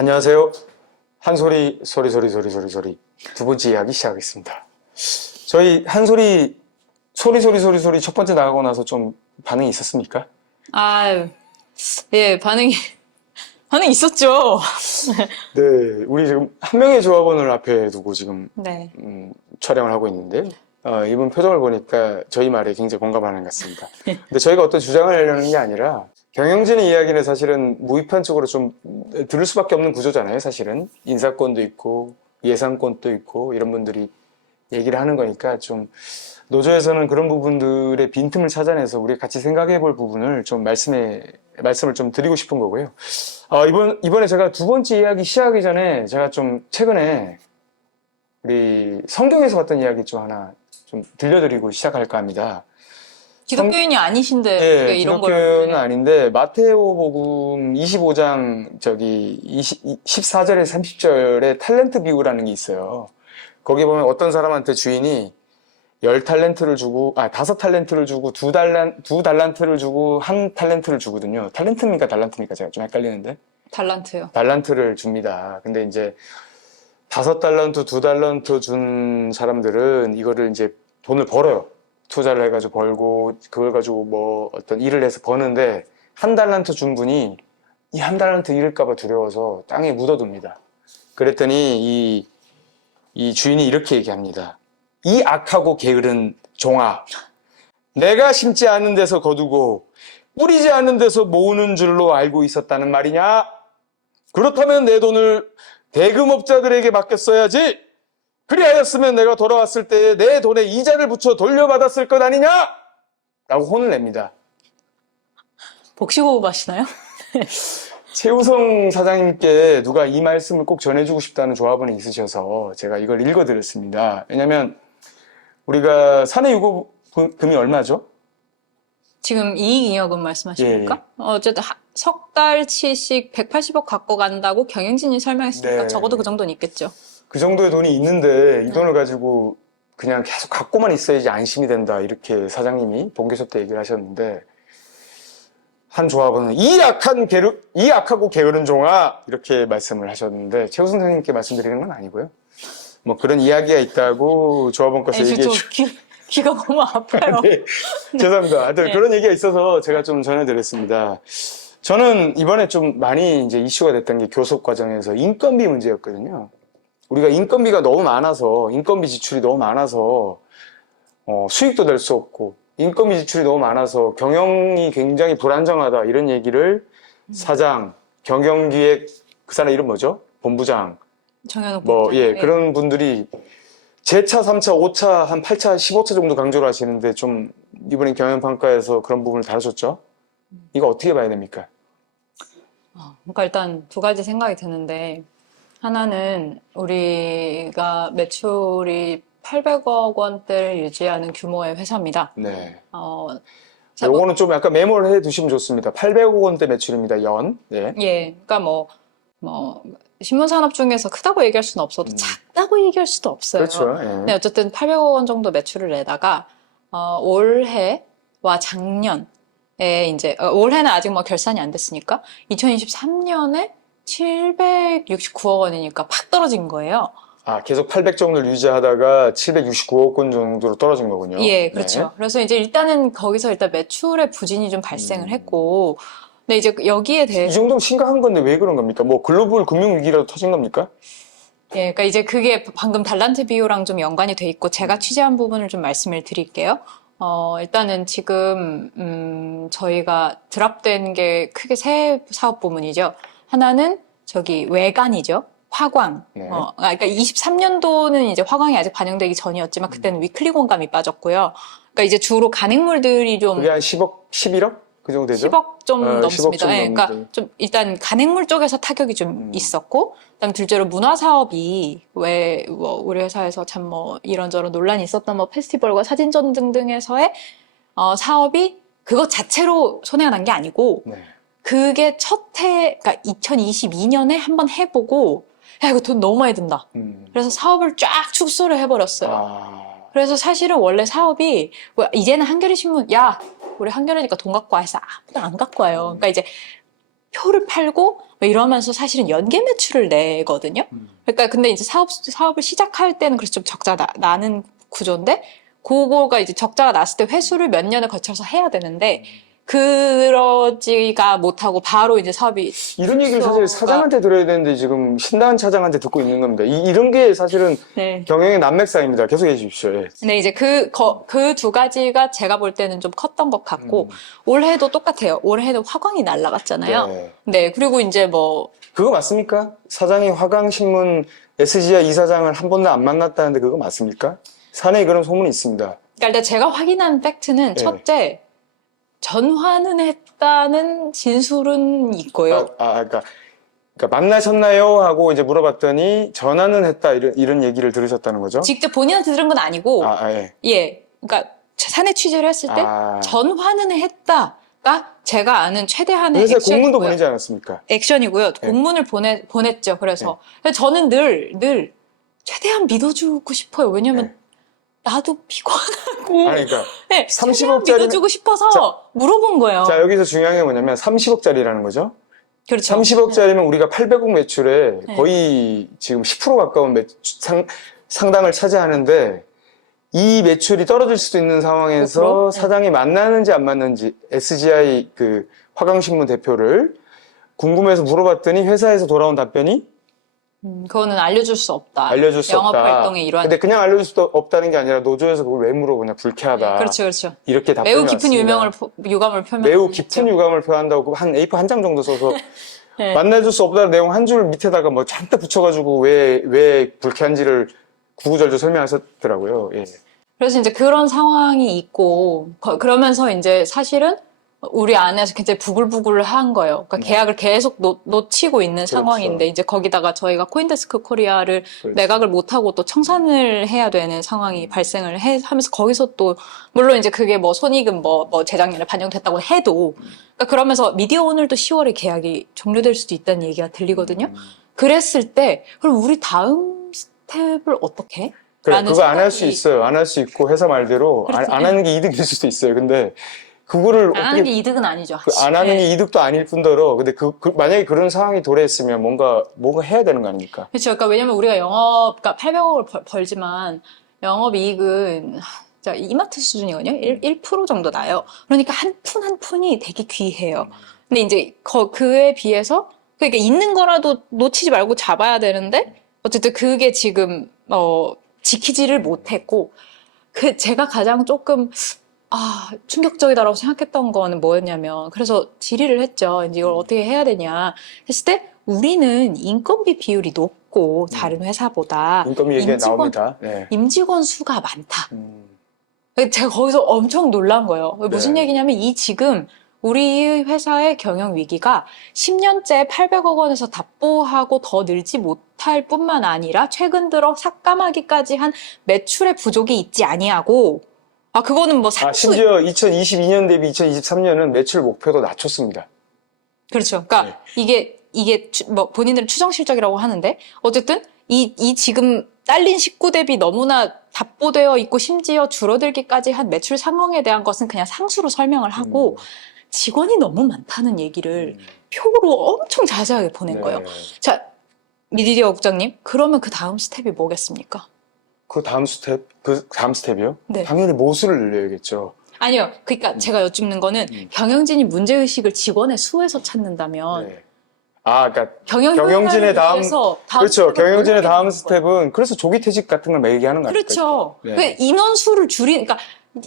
안녕하세요. 한소리 소리 두 번째 이야기 시작하겠습니다. 저희 한소리 소리 첫 번째 나가고 나서 좀 반응이 있었습니까? 예, 반응이 있었죠. 네, 우리 지금 한 명의 조합원을 앞에 두고 지금 네. 촬영을 하고 있는데 이분 표정을 보니까 저희 말에 굉장히 공감하는 것 같습니다. 근데 저희가 어떤 주장을 하려는 게 아니라 경영진의 이야기는 사실은 무의판 쪽으로 좀 들을 수밖에 없는 구조잖아요. 사실은 인사권도 있고 예산권도 있고 이런 분들이 얘기를 하는 거니까 좀 노조에서는 그런 부분들의 빈틈을 찾아내서 우리가 같이 생각해 볼 부분을 좀 말씀을 좀 드리고 싶은 거고요. 이번에 제가 두 번째 이야기 시작하기 전에 제가 좀 최근에 우리 성경에서 봤던 이야기 좀 하나 좀 들려드리고 시작할까 합니다. 기독교인이 아니신데 예, 어떻게 이런 기독교는 걸 아닌데 마테오복음 25장 14절에서 30절에 탤런트 비유라는 게 있어요. 거기 보면 어떤 사람한테 주인이 10달란트를 주고 5달란트를 주고 2달란트를 주고 1달란트를 주거든요. 탤런트입니까 달란트입니까? 제가 좀 헷갈리는데. 달란트요. 달란트를 줍니다. 근데 이제 5달란트, 2달란트 준 사람들은 이거를 이제 돈을 벌어요. 투자를 해가지고 벌고 그걸 가지고 뭐 어떤 일을 해서 버는데 1달란트 준 분이 이 1달란트 잃을까봐 두려워서 땅에 묻어둡니다. 그랬더니 이 주인이 이렇게 얘기합니다. 이 악하고 게으른 종아, 내가 심지 않은 데서 거두고 뿌리지 않은 데서 모으는 줄로 알고 있었다는 말이냐? 그렇다면 내 돈을 대금업자들에게 맡겼어야지. 그리하였으면 내가 돌아왔을 때에 내 돈에 이자를 붙여 돌려받았을 것 아니냐? 라고 혼을 냅니다. 복식호흡 하시나요? 최우성 사장님께 누가 이 말씀을 꼭 전해주고 싶다는 조합원이 있으셔서 제가 이걸 읽어드렸습니다. 왜냐면 우리가 사내유급금이 얼마죠? 지금 이익잉여금 말씀하십니까? 예. 어쨌든 석 달치씩 180억 갖고 간다고 경영진이 설명했으니까 네. 적어도 그 정도는 있겠죠. 그 정도의 돈이 있는데 이 돈을 가지고 그냥 계속 갖고만 있어야지 안심이 된다. 이렇게 사장님이 본교섭 때 얘기를 하셨는데 한 조합원은 이 악하고 게으른 종아 이렇게 말씀을 하셨는데 최우승 선생님께 말씀드리는 건 아니고요. 뭐 그런 이야기가 있다고 조합원께서 얘기해 귀가 너무 아파요. 네, 죄송합니다. 하여튼 네. 그런 얘기가 있어서 제가 좀 전해드렸습니다. 저는 이번에 좀 많이 이제 이슈가 됐던 게 교섭 과정에서 인건비 문제였거든요. 우리가 인건비가 너무 많아서 인건비 지출이 너무 많아서 수익도 낼 수 없고 인건비 지출이 너무 많아서 경영이 굉장히 불안정하다 이런 얘기를 사장, 경영기획 그 사람 이름 뭐죠? 본부장 정현욱 뭐 본부장. 예, 그런 분들이 제차, 3차, 5차, 한 8차, 15차 정도 강조를 하시는데 좀 이번에 경영평가에서 그런 부분을 다루셨죠? 이거 어떻게 봐야 됩니까? 그러니까 일단 두 가지 생각이 드는데 하나는 우리가 매출이 800억 원대를 유지하는 규모의 회사입니다. 네. 뭐, 요거는 좀 약간 메모를 해 두시면 좋습니다. 800억 원대 매출입니다. 연. 예. 예, 그러니까 신문산업 중에서 크다고 얘기할 수는 없어도 작다고 얘기할 수도 없어요. 그렇죠. 예. 근데 어쨌든 800억 원 정도 매출을 내다가 올해와 작년에 이제 올해는 아직 뭐 결산이 안 됐으니까 2023년에 769억 원이니까 팍 떨어진 거예요. 계속 800 정도를 유지하다가 769억 원 정도로 떨어진 거군요. 예, 그렇죠. 네. 그래서 이제 일단은 거기서 일단 매출의 부진이 좀 발생을 했고, 근데 이제 여기에 이 대해서 정도면 심각한 건데 왜 그런 겁니까? 뭐 글로벌 금융위기라도 터진 겁니까? 예, 그러니까 이제 그게 방금 달란트 비유랑 좀 연관이 돼 있고 제가 취재한 부분을 좀 말씀을 드릴게요. 일단은 지금 저희가 드랍된 게 크게 세 사업 부문이죠. 하나는 저기 외관이죠. 화광. 네. 그러니까 23년도는 이제 화광이 아직 반영되기 전이었지만 그때는 위클리 공감이 빠졌고요. 그러니까 이제 주로 간행물들이 좀 그게 한 10억, 11억? 그 정도 되죠? 10억 좀 10억 넘습니다. 좀 예, 그러니까 넘는데. 좀 일단 간행물 쪽에서 타격이 좀 있었고, 그다음 둘째로 문화 사업이 왜 우리 회사에서 참 뭐 이런저런 논란이 있었던 뭐 페스티벌과 사진전 등등에서의 사업이 그것 자체로 손해가 난 게 아니고 네. 그게 그러니까 2022년에 한번 해보고 야 이거 돈 너무 많이 든다. 그래서 사업을 쫙 축소를 해버렸어요. 그래서 사실은 원래 사업이 이제는 한겨레 신문 야 우리 한겨레니까 돈 갖고 와 해서 아무도 안 갖고 와요. 그러니까 이제 표를 팔고 뭐 이러면서 사실은 연계 매출을 내거든요. 그러니까 근데 이제 사업을 시작할 때는 그래서 좀 적자 나는 구조인데 그거가 이제 적자가 났을 때 회수를 몇 년을 거쳐서 해야 되는데 그러지가 못하고 바로 이제 사업이 이런 얘기를 사실 축소가- 사장한테 들어야 되는데 지금 신다은 차장한테 듣고 있는 겁니다. 이런 게 사실은 네. 경영의 난맥상입니다. 계속해 주십시오. 예. 근데 이제 그 두 가지가 제가 볼 때는 좀 컸던 것 같고 올해도 똑같아요. 올해도 화광이 날라갔잖아요. 네. 네. 그리고 이제 뭐 그거 맞습니까? 사장이 화강신문 SGI 이사장을 한 번도 안 만났다는데 그거 맞습니까? 사내에 그런 소문이 있습니다. 그러니까 일단 제가 확인한 팩트는 네. 첫째 전화는 했다는 진술은 있고요. 그러니까 만나셨나요? 하고 이제 물어봤더니 전화는 했다 이런 얘기를 들으셨다는 거죠? 직접 본인한테 들은 건 아니고 예. 예. 그러니까 사내 취재를 했을 때 아. 전화는 했다가 제가 아는 최대한의 회사에 공문도 액션이고요. 보내지 않았습니까? 액션이고요. 네. 공문을 보냈죠. 그래서 저는 늘 최대한 믿어주고 싶어요. 왜냐면 네. 나도 피곤하고 아니, 그러니까 네, 30억 최대한 짜리는- 믿어주고 싶어서 물어본 거예요. 자, 여기서 중요한 게 뭐냐면 30억짜리라는 거죠? 그렇죠. 30억짜리면 우리가 800억 매출에 네. 거의 지금 10% 가까운 상당을 차지하는데 이 매출이 떨어질 수도 있는 상황에서 5%? 사장이 만나는지 안 만나는지 SGI 그 화강신문 대표를 궁금해서 물어봤더니 회사에서 돌아온 답변이 그거는 알려줄 수 없다. 알려줄 수 영업 없다. 활동의 일환. 근데 그냥 알려줄 수 없다는 게 아니라 노조에서 그걸 왜 물어보냐 불쾌하다. 그렇죠, 그렇죠. 이렇게 답변이 매우 깊은 왔습니다. 유감을 표명. 매우 깊은 유감을 표한다고 한 A4 한 장 정도 써서 네. 만나줄 수 없다는 내용 한 줄 밑에다가 뭐 잔뜩 붙여가지고 왜 불쾌한지를 구구절절 설명하셨더라고요. 예. 그래서 이제 그런 상황이 있고 그러면서 이제 사실은 우리 안에서 굉장히 부글부글한 거예요. 그러니까 계약을 계속 놓치고 있는 그렇죠. 상황인데 이제 거기다가 저희가 코인데스크 코리아를 그렇죠. 매각을 못하고 또 청산을 해야 되는 상황이 발생을 하면서 거기서 또 물론 이제 그게 뭐 손익은 뭐 재작년에 반영됐다고 해도 그러니까 그러면서 미디어 오늘도 10월에 계약이 종료될 수도 있다는 얘기가 들리거든요. 그랬을 때 그럼 우리 다음 스텝을 어떻게 해? 그래, 라는 그거 안 할 수 생각이- 있어요. 안 할 수 있고 회사 말대로 그렇죠. 안 하는 게 이득일 수도 있어요. 근데 그거를 안 하는 게 이득은 아니죠. 안 하는 네. 게 이득도 아닐 뿐더러 근데 만약에 그런 상황이 도래했으면 뭔가 해야 되는 거 아닙니까? 그렇죠. 그러니까 왜냐면 우리가 그러니까 800억을 벌지만 영업이익은 진짜 이마트 수준이거든요. 1% 정도 나요. 그러니까 한 푼 한 푼이 되게 귀해요. 근데 이제 그에 비해서 그러니까 있는 거라도 놓치지 말고 잡아야 되는데 어쨌든 그게 지금 지키지를 못했고 제가 가장 조금 충격적이다라고 생각했던 거는 뭐였냐면, 그래서 질의를 했죠. 이제 이걸 어떻게 해야 되냐 했을 때, 우리는 인건비 비율이 높고, 다른 회사보다. 인건비 얘기가 나옵니다. 네. 임직원 수가 많다. 제가 거기서 엄청 놀란 거예요. 무슨 네. 얘기냐면, 지금, 우리 회사의 경영 위기가 10년째 800억 원에서 답보하고 더 늘지 못할 뿐만 아니라, 최근 들어 삭감하기까지 한 매출의 부족이 있지 아니하고, 그거는 뭐 심지어 2022년 대비 2023년은 매출 목표도 낮췄습니다. 그렇죠. 그러니까 이게 뭐 본인들은 추정 실적이라고 하는데 어쨌든 이 지금 딸린 식구 대비 너무나 답보되어 있고 심지어 줄어들기까지 한 매출 상황에 대한 것은 그냥 상수로 설명을 하고 직원이 너무 많다는 얘기를 표로 엄청 자세하게 보낸 거예요. 자, 미디어 국장님, 그러면 그 다음 스텝이 뭐겠습니까? 그 다음 스텝이요? 네. 당연히 모수를 늘려야겠죠. 아니요. 그러니까 제가 여쭙는 거는 경영진이 문제의식을 직원의 수에서 찾는다면 네. 그러니까 경영진의 그렇죠. 경영진의 다음 스텝은 그래서 조기 퇴직 같은 걸 얘기하는 거 아닐까요? 그렇죠. 네. 그 인원수를 그러니까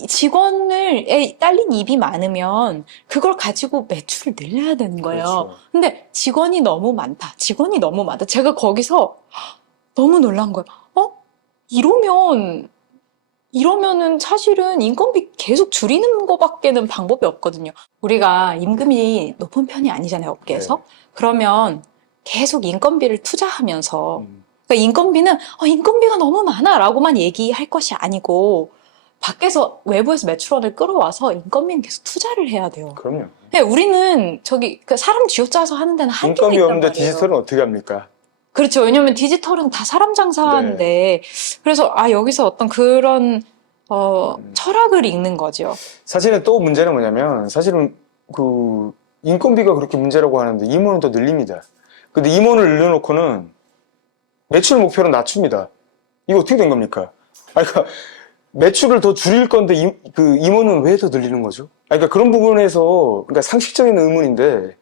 직원을 딸린 입이 많으면 그걸 가지고 매출을 늘려야 되는 거예요. 그렇죠. 근데 직원이 너무 많다. 제가 거기서 너무 놀란 거예요. 이러면은 사실은 인건비 계속 줄이는 거밖에는 방법이 없거든요. 우리가 임금이 높은 편이 아니잖아요, 업계에서. 네. 그러면 계속 인건비를 투자하면서 그러니까 인건비는 인건비가 너무 많아라고만 얘기할 것이 아니고 밖에서 외부에서 매출원을 끌어와서 인건비는 계속 투자를 해야 돼요. 그럼요. 네, 우리는 그 사람 쥐어짜서 하는 데는 한계가 인건비 있단 없는데 말이에요. 디지털은 어떻게 합니까? 그렇죠. 왜냐면 디지털은 다 사람 장사하는데 네. 그래서 여기서 어떤 그런 철학을 읽는 거죠. 사실은 또 문제는 뭐냐면 사실은 인건비가 그렇게 문제라고 하는데 임원은 더 늘립니다. 근데 임원을 늘려놓고는 매출 목표를 낮춥니다. 이거 어떻게 된 겁니까? 아니, 그러니까 매출을 더 줄일 건데 그 임원은 왜 더 늘리는 거죠? 아니, 그러니까 그런 부분에서 그러니까 상식적인 의문인데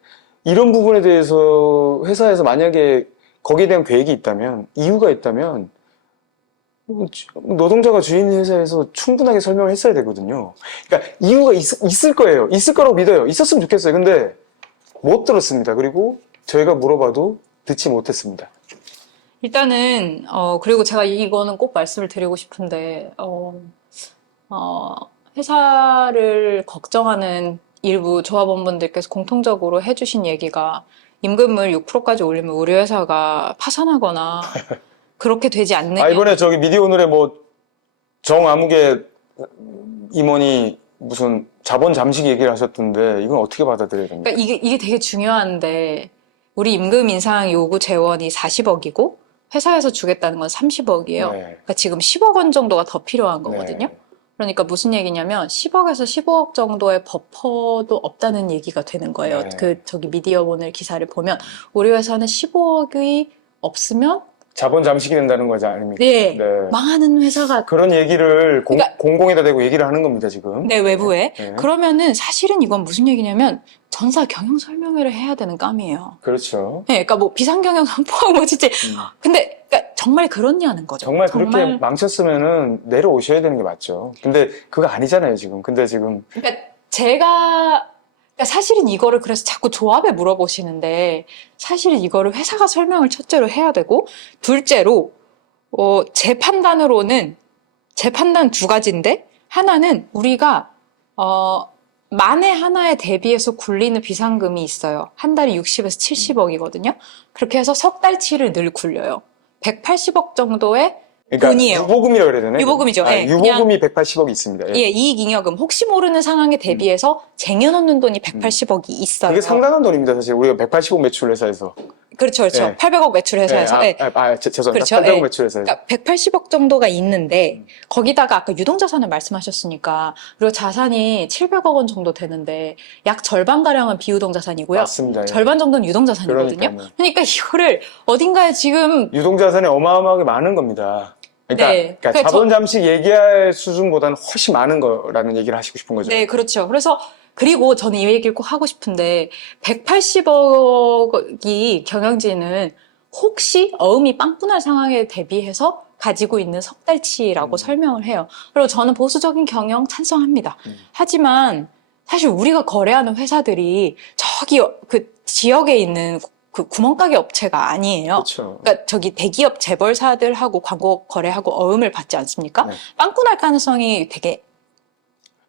이런 부분에 대해서 회사에서 만약에 거기에 대한 계획이 있다면 이유가 있다면 노동자가 주인 회사에서 충분하게 설명을 했어야 되거든요. 그러니까 이유가 있을 거예요. 있을 거라고 믿어요. 있었으면 좋겠어요. 근데 못 들었습니다. 그리고 저희가 물어봐도 듣지 못했습니다. 일단은, 그리고 제가 이거는 꼭 말씀을 드리고 싶은데, 회사를 걱정하는 일부 조합원분들께서 공통적으로 해주신 얘기가 임금을 6%까지 올리면 우리 회사가 파산하거나 그렇게 되지 않느냐. 이번에 저기 미디어오늘에 뭐 정아무개 임원이 무슨 자본 잠식 얘기를 하셨던데 이건 어떻게 받아들여야 됩니까? 그러니까 이게 되게 중요한데, 우리 임금 인상 요구 재원이 40억이고, 회사에서 주겠다는 건 30억이에요. 네. 그러니까 지금 10억 원 정도가 더 필요한 거거든요. 네. 그러니까 무슨 얘기냐면 10억에서 15억 정도의 버퍼도 없다는 얘기가 되는 거예요. 네. 저기 미디어오늘 기사를 보면 우리 회사는 15억이 없으면 자본 잠식이 된다는 거지 아닙니까? 네, 네. 망하는 회사가 그런 얘기를 그러니까- 공공에다 대고 얘기를 하는 겁니다, 지금. 네, 외부에. 네. 그러면은 사실은 이건 무슨 얘기냐면 전사 경영 설명회를 해야 되는 깜이에요. 그렇죠. 네, 그러니까 뭐 비상경영 선포하고 뭐 진짜 근데 그러니까 정말 그렇냐는 거죠. 정말 그렇게 망쳤으면은 내려오셔야 되는 게 맞죠. 근데 그거 아니잖아요, 지금. 근데 지금 그러니까 그러니까 사실은 이거를 그래서 자꾸 조합에 물어보시는데 사실은 이거를 회사가 설명을 첫째로 해야 되고 둘째로 제 판단으로는 제 판단 두 가지인데 하나는 우리가 만에 하나에 대비해서 굴리는 비상금이 있어요. 한 달에 60에서 70억이거든요. 그렇게 해서 석 달치를 늘 굴려요. 180억 정도의 그러니까 돈이에요. 유보금이라고 그래야 되나요? 유보금이죠. 예, 유보금이 180억이 있습니다. 예, 이익잉여금. 혹시 모르는 상황에 대비해서 쟁여놓는 돈이 180억이 있어요. 그게 상당한 돈입니다, 사실. 우리가 180억 매출 회사에서. 그렇죠, 그렇죠. 예. 800억 매출 회사에서. 예. 죄송합니다. 그렇죠. 800억 예. 매출 회사에서. 그러니까 180억 정도가 있는데 거기다가 아까 유동자산을 말씀하셨으니까 그리고 자산이 700억 원 정도 되는데 약 절반가량은 비유동자산이고요. 맞습니다. 예. 절반 정도는 유동자산이거든요. 그러니까요. 그러니까 이거를 어딘가에 지금 유동자산이 어마어마하게 많은 겁니다. 그러니까, 네. 그러니까 자본 잠식 얘기할 수준보다는 훨씬 많은 거라는 얘기를 하시고 싶은 거죠. 네, 그렇죠. 그래서 그리고 저는 이 얘기를 꼭 하고 싶은데 180억이 경영진은 혹시 어음이 빵꾸날 상황에 대비해서 가지고 있는 석 달치라고 설명을 해요. 그리고 저는 보수적인 경영 찬성합니다. 하지만 사실 우리가 거래하는 회사들이 저기 그 지역에 있는 그 구멍가게 업체가 아니에요. 그렇죠. 그러니까 저기 대기업 재벌사들하고 광고 거래하고 어음을 받지 않습니까? 네. 빵꾸날 가능성이 되게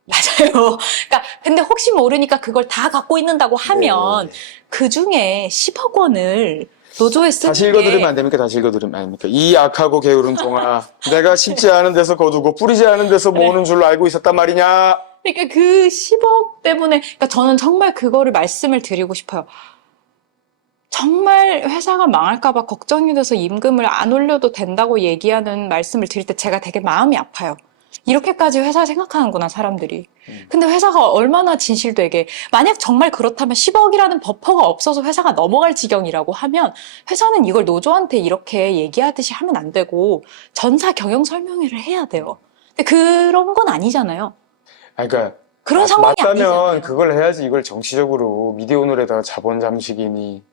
맞아요. 그러니까 근데 혹시 모르니까 그걸 다 갖고 있는다고 하면 네. 그 중에 10억 원을 노조에 쓰는 다시 읽어드리면 안 됩니까? 다시 읽어드리면 안 됩니까? 이 악하고 게으른 종아, 내가 심지 않은 데서 거두고 뿌리지 않은 데서 모으는 줄로 알고 있었단 말이냐? 그러니까 그 10억 때문에 그러니까 저는 정말 그거를 말씀을 드리고 싶어요. 정말 회사가 망할까 봐 걱정이 돼서 임금을 안 올려도 된다고 얘기하는 말씀을 드릴 때 제가 되게 마음이 아파요. 이렇게까지 회사 생각하는구나, 사람들이. 근데 회사가 얼마나 진실되게, 만약 정말 그렇다면 10억이라는 버퍼가 없어서 회사가 넘어갈 지경이라고 하면 회사는 이걸 노조한테 이렇게 얘기하듯이 하면 안 되고 전사 경영 설명회를 해야 돼요. 근데 그런 건 아니잖아요. 그러니까 그런 상황이 맞다면 아니잖아요. 그걸 해야지. 이걸 정치적으로 미디어오늘에다가 자본 잠식이니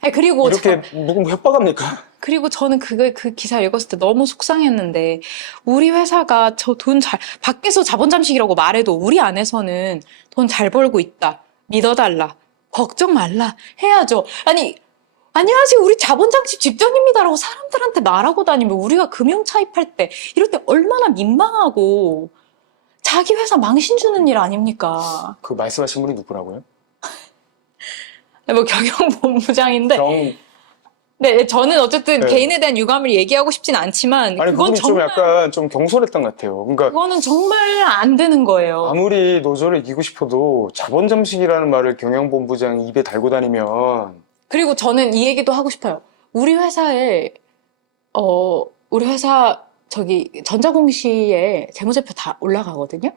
아니, 그리고 이렇게 누구 협박합니까? 그리고 저는 그 기사 읽었을 때 너무 속상했는데, 우리 회사가 저 돈 밖에서 자본 잠식이라고 말해도 우리 안에서는 돈 잘 벌고 있다. 믿어달라. 걱정 말라. 해야죠. 아니, 안녕하세요. 우리 자본 잠식 집전입니다라고 사람들한테 말하고 다니면 우리가 금융 차입할 때, 이럴 때 얼마나 민망하고, 자기 회사 망신 주는 일 아닙니까? 그 말씀하신 분이 누구라고요? 뭐 경영본부장인데, 정 네, 저는 어쨌든 네. 개인에 대한 유감을 얘기하고 싶진 않지만, 아니 그건 그분이 좀 정말 약간 좀 경솔했던 것 같아요. 그러니까 그거는 정말 안 되는 거예요. 아무리 노조를 이기고 싶어도 자본 잠식이라는 말을 경영본부장이 입에 달고 다니면 그리고 저는 이 얘기도 하고 싶어요. 우리 회사에, 우리 회사, 저기, 전자공시에 재무제표 다 올라가거든요?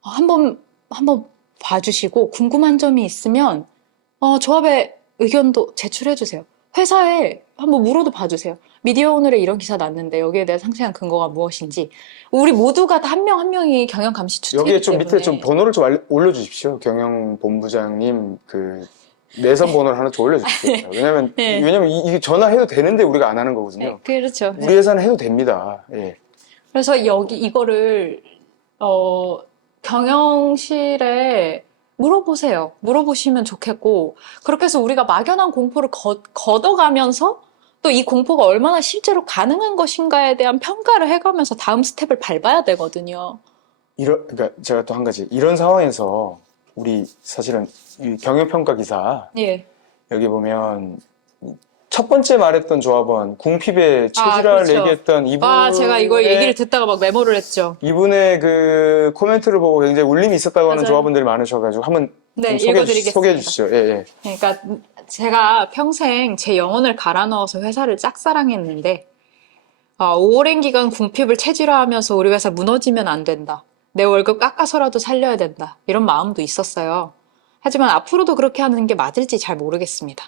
한번 봐주시고 궁금한 점이 있으면 조합의 의견도 제출해주세요. 회사에 한번 물어도 봐주세요. 미디어 오늘에 이런 기사 났는데 여기에 대한 상세한 근거가 무엇인지. 우리 모두가 다 한 명 한 명이 경영 감시 주체이기 여기에 좀 때문에. 밑에 좀 번호를 좀 올려주십시오. 경영본부장님 그 내선 번호를 하나 좀 올려주십시오. 왜냐면 네. 이게 전화해도 되는데 우리가 안 하는 네, 거거든요. 그렇죠. 우리 회사는 해도 됩니다. 예. 그래서 이거를 경영실에 물어보세요. 물어보시면 좋겠고, 그렇게 해서 우리가 막연한 공포를 걷어가면서 또 이 공포가 얼마나 실제로 가능한 것인가에 대한 평가를 해가면서 다음 스텝을 밟아야 되거든요. 그러니까 제가 또 한 가지 이런 상황에서 우리 사실은 이 경영평가 기사 예. 여기 보면 첫 번째 말했던 조합원 궁핍의 체질화를 그렇죠. 얘기했던 제가 이걸 얘기를 듣다가 막 메모를 했죠. 이분의 그 코멘트를 보고 굉장히 울림이 있었다고 하는 맞아요. 조합원들이 많으셔가지고 한번 네, 좀 읽어드리겠습니다. 소개해 주시죠. 예, 예. 그러니까 제가 평생 제 영혼을 갈아 넣어서 회사를 짝사랑했는데 오랜 기간 궁핍을 체질화하면서 우리 회사 무너지면 안 된다. 내 월급 깎아서라도 살려야 된다. 이런 마음도 있었어요. 하지만 앞으로도 그렇게 하는 게 맞을지 잘 모르겠습니다.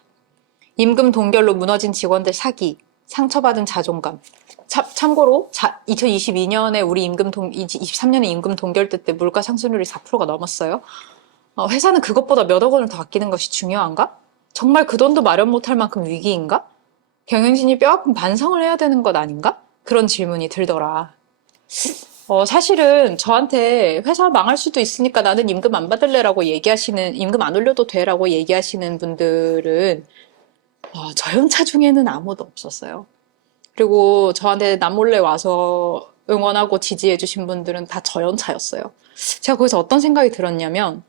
임금 동결로 무너진 직원들 사기, 상처받은 자존감. 참고로 2022년에 우리 23년에 임금 동결 때 물가 상승률이 4%가 넘었어요. 회사는 그것보다 몇억 원을 더 아끼는 것이 중요한가? 정말 그 돈도 마련 못할 만큼 위기인가? 경영진이 뼈아픈 반성을 해야 되는 것 아닌가? 그런 질문이 들더라. 사실은 저한테 회사 망할 수도 있으니까 나는 임금 안 받을래라고 얘기하시는, 임금 안 올려도 돼라고 얘기하시는 분들은 저연차 중에는 아무도 없었어요. 그리고 저한테 남몰래 와서 응원하고 지지해주신 분들은 다 저연차였어요. 제가 거기서 어떤 생각이 들었냐면,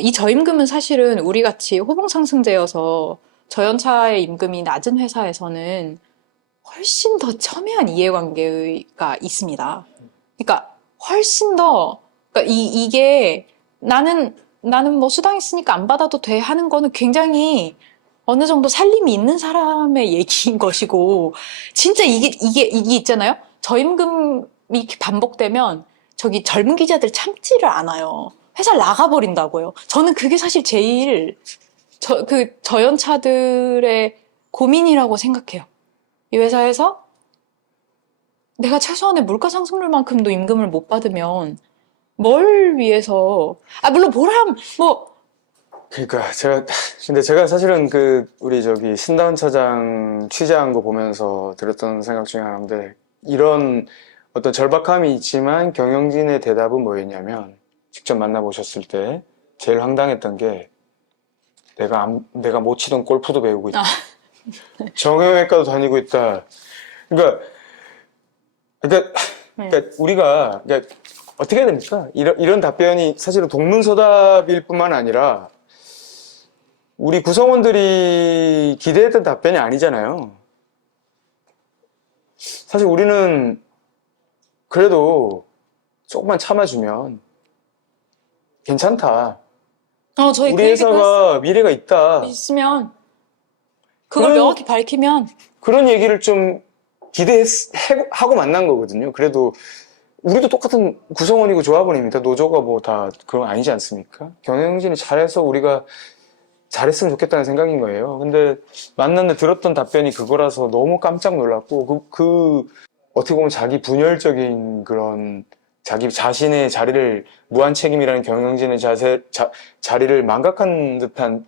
이 저임금은 사실은 우리같이 호봉상승제여서 저연차의 임금이 낮은 회사에서는 훨씬 더 첨예한 이해관계가 있습니다. 그러니까 훨씬 더, 그러니까 이게 나는 뭐 수당 있으니까 안 받아도 돼 하는 거는 굉장히 어느 정도 살림이 있는 사람의 얘기인 것이고, 진짜 이게 있잖아요? 저임금이 이렇게 반복되면 저기 젊은 기자들 참지를 않아요. 회사를 나가버린다고요. 저는 그게 사실 제일 저연차들의 고민이라고 생각해요. 이 회사에서 내가 최소한의 물가 상승률만큼도 임금을 못 받으면 뭘 위해서, 물론 그러니까 근데 제가 사실은 우리 저기 신다운 차장 취재한 거 보면서 들었던 생각 중에 하나인데 이런 어떤 절박함이 있지만 경영진의 대답은 뭐였냐면 직접 만나보셨을 때 제일 황당했던 게 내가 못 치던 골프도 배우고 있다. 정형외과도 다니고 있다. 그러니까 우리가 어떻게 해야 됩니까? 이런 답변이 사실은 동문서답일 뿐만 아니라 우리 구성원들이 기대했던 답변이 아니잖아요. 사실 우리는 그래도 조금만 참아주면 괜찮다. 저희 우리 회사가 미래가 있다. 있으면 그걸 그런- 명확히 밝히면 그런 얘기를 좀 기대하고 만난 거거든요. 그래도 우리도 똑같은 구성원이고 조합원입니다. 노조가 뭐 다 그런 거 아니지 않습니까? 경영진이 잘해서 우리가 잘했으면 좋겠다는 생각인 거예요. 근데 만났는데 들었던 답변이 그거라서 너무 깜짝 놀랐고 어떻게 보면 자기 분열적인 그런 자기 자신의 자리를 무한 책임이라는 경영진의 자리를 망각한 듯한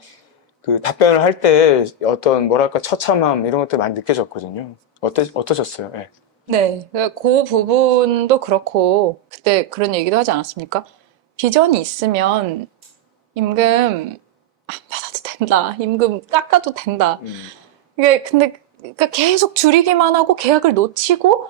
그 답변을 할 때 어떤 뭐랄까 처참함 이런 것들 많이 느껴졌거든요. 어떠셨어요? 네. 네, 그 부분도 그렇고 그때 그런 얘기도 하지 않았습니까? 비전이 있으면 임금 안 받아도 된다. 임금 깎아도 된다. 근데 그러니까 계속 줄이기만 하고 계약을 놓치고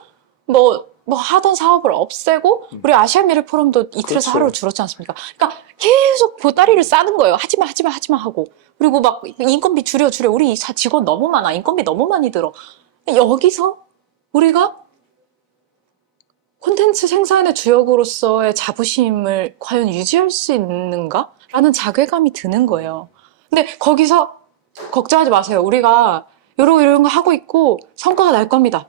뭐 하던 사업을 없애고 우리 아시아 미래 포럼도 이틀에서 그렇죠. 하루로 줄었지 않습니까? 그러니까 계속 보따리를 싸는 거예요. 하지마 하고. 그리고 막 인건비 줄여. 우리 직원 너무 많아. 인건비 너무 많이 들어. 여기서 우리가 콘텐츠 생산의 주역으로서의 자부심을 과연 유지할 수 있는가? 라는 자괴감이 드는 거예요. 근데 거기서 걱정하지 마세요. 우리가 이런 거 하고 있고 성과가 날 겁니다.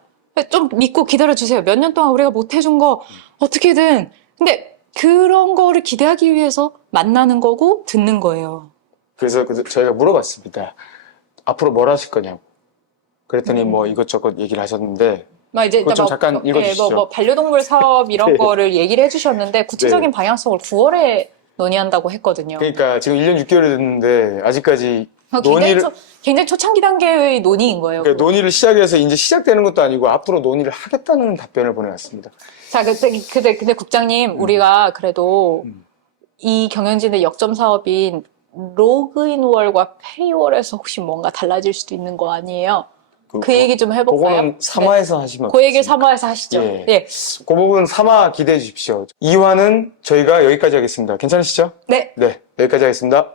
좀 믿고 기다려주세요. 몇 년 동안 우리가 못 해준 거 어떻게든. 근데 그런 거를 기대하기 위해서 만나는 거고 듣는 거예요. 그래서 저희가 물어봤습니다. 앞으로 뭘 하실 거냐고. 그랬더니 뭐 이것저것 얘기를 하셨는데, 막 이제 그거 좀 막, 잠깐 읽어주시죠. 뭐 반려동물 사업 이런 네. 거를 얘기를 해주셨는데 구체적인 네. 방향성을 9월에 논의한다고 했거든요. 그러니까 지금 1년 6개월이 됐는데, 아직까지 굉장히, 굉장히 초창기 단계의 논의인 거예요. 그러니까 논의를 시작해서 이제 시작되는 것도 아니고 앞으로 논의를 하겠다는 답변을 보내왔습니다. 자, 근데 국장님, 우리가 그래도 이 경영진의 역점 사업인 로그인월과 페이월에서 혹시 뭔가 달라질 수도 있는 거 아니에요? 그 얘기 좀 해볼까요? 그거는 3화에서 하시면 그 얘기를 어떻습니까? 3화에서 하시죠. 예. 예. 그 부분 3화 기대해 주십시오. 2화는 저희가 여기까지 하겠습니다. 괜찮으시죠? 네. 네, 여기까지 하겠습니다.